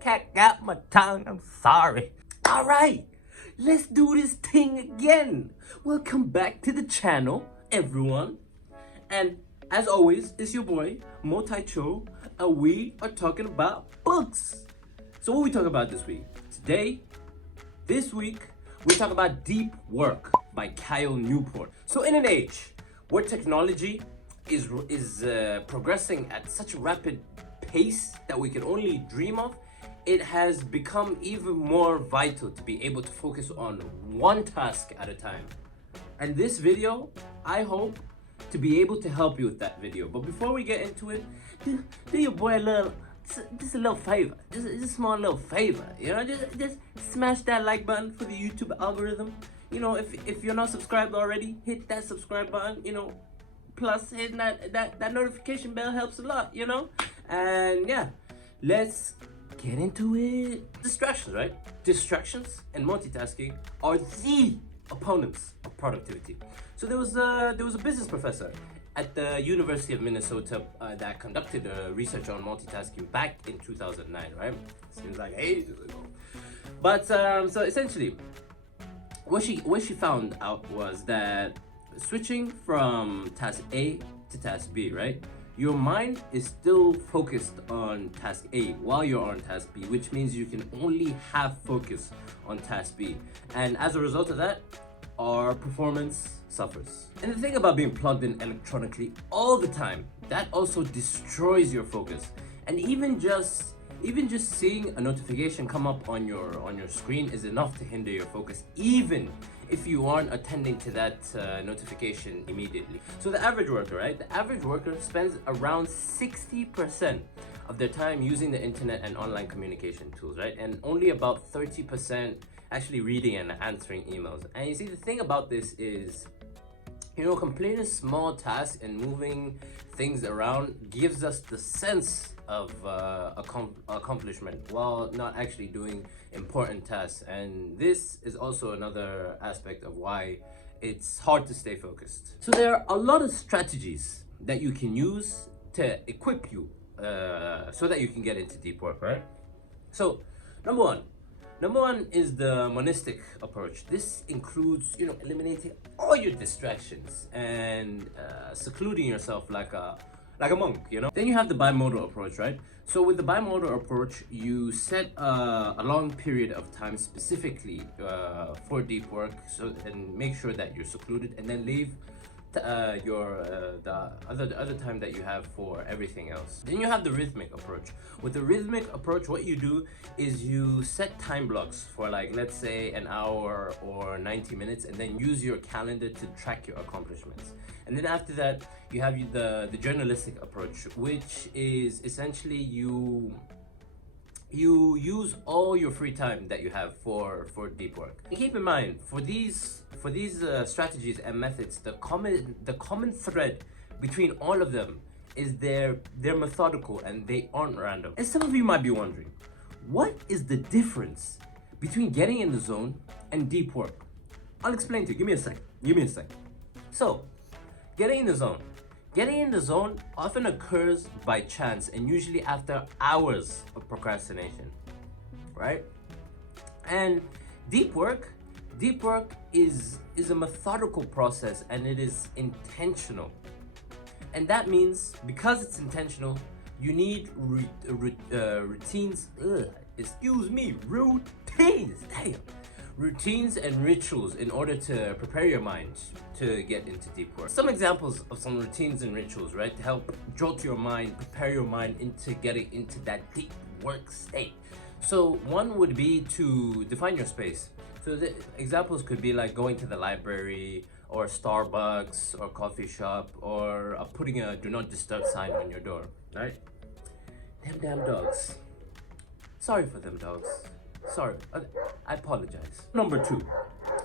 Cat got my tongue. I'm sorry. All right, let's do this thing again. Welcome back to the channel, everyone. And as always, it's your boy, Multi-Cho, and we are talking about books. So what we talking about this week? This week, we talk about Deep Work by Cal Newport. So in an age where technology is progressing at such a rapid pace that we can only dream of, it has become even more vital to be able to focus on one task at a time. And this video, I hope to be able to help you with that video. But before we get into it, do your boy just a little favor, just a small little favor, you know, just smash that like button for the YouTube algorithm. You know, if you're not subscribed already, hit that subscribe button, you know, plus hitting that notification bell helps a lot, you know. And yeah, let's get into it. Distractions, right? Distractions and multitasking are the opponents of productivity. So there was a business professor at the University of Minnesota that conducted research on multitasking back in 2009, right? Seems like ages ago. But so essentially, what she found out was that switching from task A to task B, right? Your mind is still focused on task A while you're on task B, which means you can only have focus on task B. And as a result of that, our performance suffers. And the thing about being plugged in electronically all the time, that also destroys your focus. And even just seeing a notification come up on your screen is enough to hinder your focus, even if you aren't attending to that notification immediately. So the average worker, right? The average worker spends around 60% of their time using the internet and online communication tools, right? And only about 30% actually reading and answering emails. And you see, the thing about this is, you know, completing small tasks and moving things around gives us the sense of accomplishment while not actually doing important tasks. And this is also another aspect of why it's hard to stay focused. So there are a lot of strategies that you can use to equip you so that you can get into deep work, right? So number one is the monistic approach. This includes, you know, eliminating all your distractions and secluding yourself like a monk, you know. Then you have the bimodal approach, right? So with the bimodal approach, you set a long period of time specifically for deep work, and make sure that you're secluded, and then leave the other time that you have for everything else. Then you have the rhythmic approach. With the rhythmic approach, what you do is you set time blocks for, like, let's say an hour or 90 minutes, and then use your calendar to track your accomplishments. And then after that, you have the journalistic approach, which is essentially you use all your free time that you have for deep work. And keep in mind, for these strategies and methods, the common thread between all of them is they're methodical and they aren't random. And some of you might be wondering, what is the difference between getting in the zone and deep work? I'll explain to you. Give me a sec. So, getting in the zone often occurs by chance and usually after hours of procrastination, right? And deep work is a methodical process, and it is intentional. And that means, because it's intentional, you need routines. Routines and rituals in order to prepare your mind to get into deep work. Some examples of some routines and rituals, right, to help jolt your mind, prepare your mind into getting into that deep work state. So one would be to define your space. So the examples could be like going to the library or Starbucks or coffee shop, or putting a do not disturb sign on your door, right? Them damn dogs. Sorry for them dogs. Sorry, I apologize. Number two,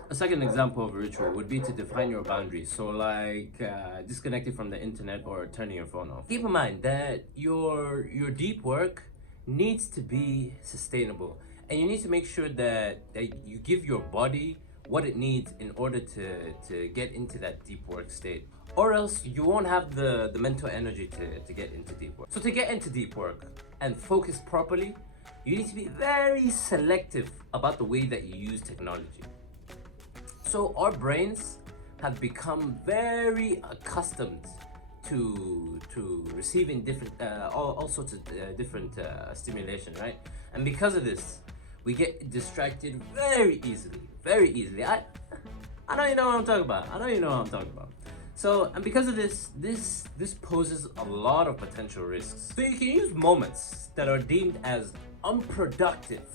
a second example of a ritual would be to define your boundaries. So like disconnecting from the internet or turning your phone off. Keep in mind that your deep work needs to be sustainable, and you need to make sure that you give your body what it needs in order to get into that deep work state, or else you won't have the mental energy to get into deep work. So to get into deep work, and focus properly, you need to be very selective about the way that you use technology. So our brains have become very accustomed to receiving different all sorts of different stimulation, right? And because of this, we get distracted very easily. I know you know what I'm talking about. So, and because of this poses a lot of potential risks. So you can use moments that are deemed as unproductive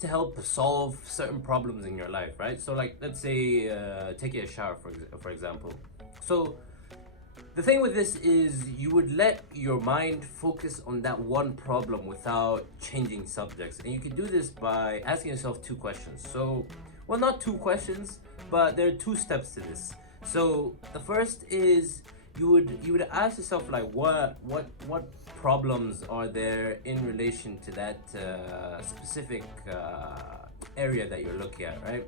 to help solve certain problems in your life, right? So like, let's say taking a shower, for example. So the thing with this is you would let your mind focus on that one problem without changing subjects. And you can do this by asking yourself two questions. So, well, not two questions, but there are two steps to this. So the first is you would ask yourself like what problems are there in relation to that specific area that you're looking at, right?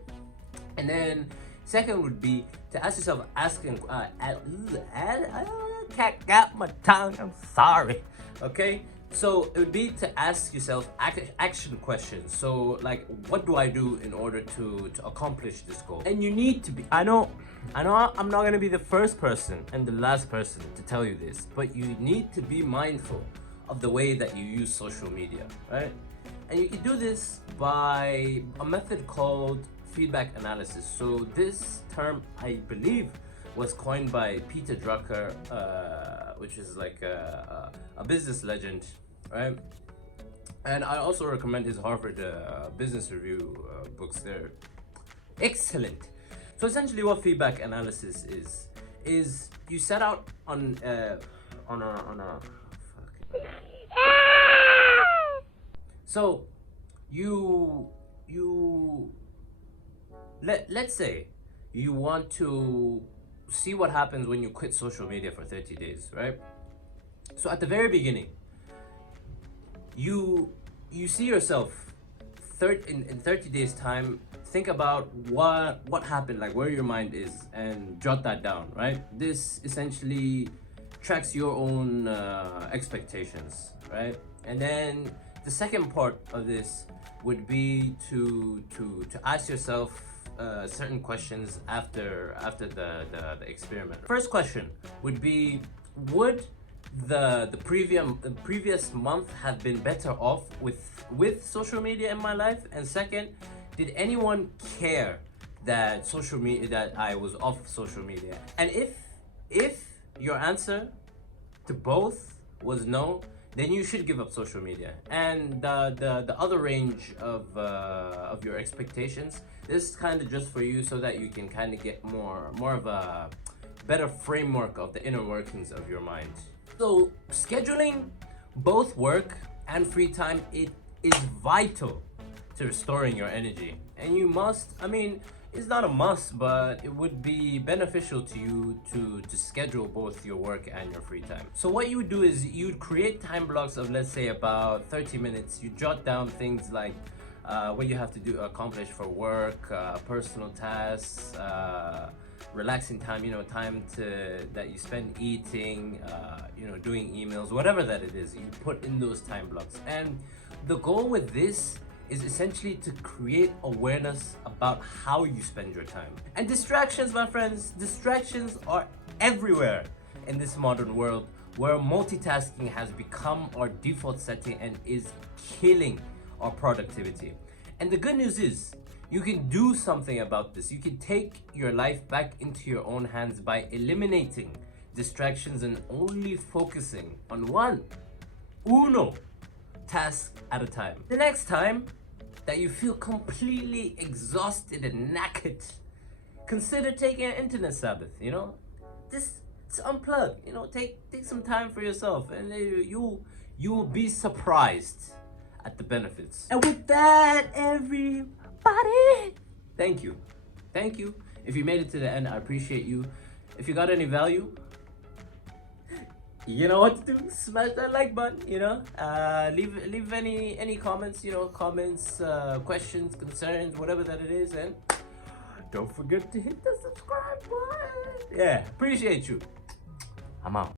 And then second would be to ask yourself cat got my tongue, I'm sorry. Okay, so it would be to ask yourself action questions. So like, what do I do in order to accomplish this goal? And you need to be, I know I'm not gonna be the first person and the last person to tell you this, but you need to be mindful of the way that you use social media, right? And you can do this by a method called feedback analysis. So this term, I believe, was coined by Peter Drucker, which is like a business legend, right? And I also recommend his Harvard Business Review books. They're excellent. So essentially, what feedback analysis is you set out on a so you let's say you want to see what happens when you quit social media for 30 days, right? So at the very beginning, you see yourself in 30 days time. Think about what happened, like where your mind is, and jot that down, right? This essentially tracks your own expectations, right? And then the second part of this would be to ask yourself certain questions after the experiment. First question would be, would the previous month have been better off with social media in my life? And second, did anyone care that I was off social media? And if your answer to both was no, then you should give up social media. And the other range of your expectations, this is kind of just for you so that you can kind of get more of a better framework of the inner workings of your mind. So scheduling both work and free time, it is vital to restoring your energy. And you must, I mean, it's not a must, but it would be beneficial to you to schedule both your work and your free time. So what you would do is you'd create time blocks of, let's say, about 30 minutes. You jot down things like what you have to accomplish for work, personal tasks, relaxing time, time that you spend eating, doing emails, whatever that it is, you put in those time blocks. And the goal with this is essentially to create awareness about how you spend your time. And distractions, my friends, distractions are everywhere in this modern world where multitasking has become our default setting and is killing our productivity. And the good news is, you can do something about this. You can take your life back into your own hands by eliminating distractions and only focusing on uno task at a time. The next time that you feel completely exhausted and knackered, consider taking an internet Sabbath, Just unplug, take some time for yourself, and you will be surprised at the benefits. And with that, everybody, thank you. If you made it to the end, I appreciate you. If you got any value, you know what to do. Smash that like button. Leave any comments. Comments, questions, concerns, whatever that it is, and don't forget to hit the subscribe button. Yeah, appreciate you. I'm out.